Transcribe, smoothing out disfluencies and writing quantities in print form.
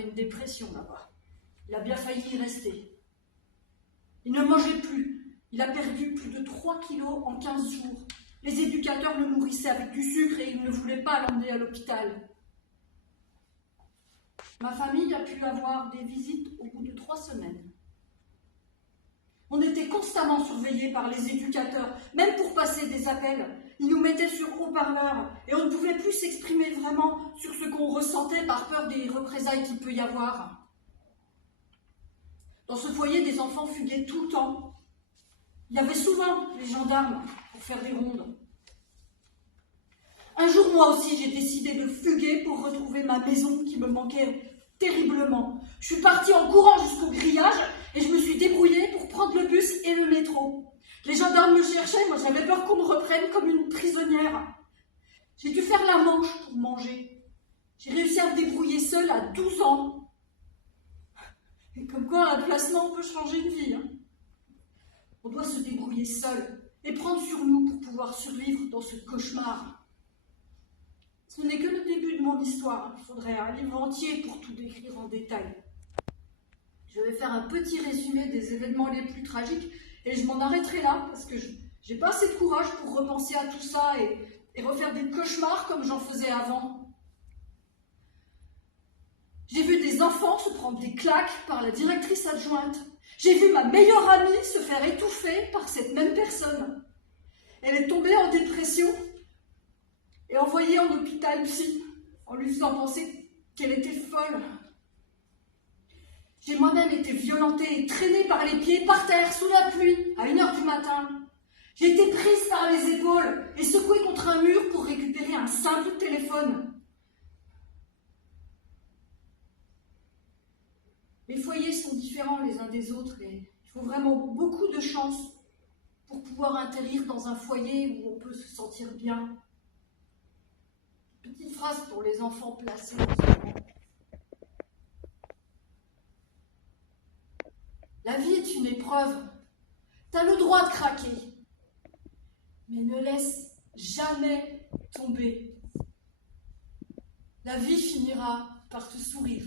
fait une dépression là-bas. Il a bien failli y rester. Il ne mangeait plus. Il a perdu plus de 3 kilos en 15 jours. Les éducateurs le nourrissaient avec du sucre et ils ne voulaient pas l'emmener à l'hôpital. Ma famille a pu avoir des visites au bout de 3 semaines. On était constamment surveillés par les éducateurs, même pour passer des appels. Ils nous mettaient sur haut-parleur et on ne pouvait plus s'exprimer vraiment sur ce qu'on ressentait par peur des représailles qu'il peut y avoir. Dans ce foyer, des enfants fuguaient tout le temps. Il y avait souvent les gendarmes pour faire des rondes. Un jour, moi aussi, j'ai décidé de fuguer pour retrouver ma maison qui me manquait terriblement. Je suis partie en courant jusqu'au grillage et je me suis débrouillée pour prendre le bus et le métro. Les gendarmes me cherchaient, moi j'avais peur qu'on me reprenne comme une prisonnière. J'ai dû faire la manche pour manger. J'ai réussi à me débrouiller seule à 12 ans. Et comme quoi, un placement peut changer une vie. On doit se débrouiller seul et prendre sur nous pour pouvoir survivre dans ce cauchemar. Ce n'est que le début de mon histoire. Il faudrait un livre entier pour tout décrire en détail. Je vais faire un petit résumé des événements les plus tragiques et je m'en arrêterai là parce que je n'ai pas assez de courage pour repenser à tout ça et refaire des cauchemars comme j'en faisais avant. J'ai vu des enfants se prendre des claques par la directrice adjointe. J'ai vu ma meilleure amie se faire étouffer par cette même personne. Elle est tombée en dépression et envoyée en hôpital psy en lui faisant penser qu'elle était folle. J'ai moi-même été violentée et traînée par les pieds par terre sous la pluie à 1h du matin. J'ai été prise par les épaules et secouée contre un mur pour récupérer un simple téléphone. Les foyers sont différents les uns des autres et il faut vraiment beaucoup de chance pour pouvoir atterrir dans un foyer où on peut se sentir bien. Petite phrase pour les enfants placés en ce moment. La vie est une épreuve. Tu as le droit de craquer. Mais ne laisse jamais tomber. La vie finira par te sourire.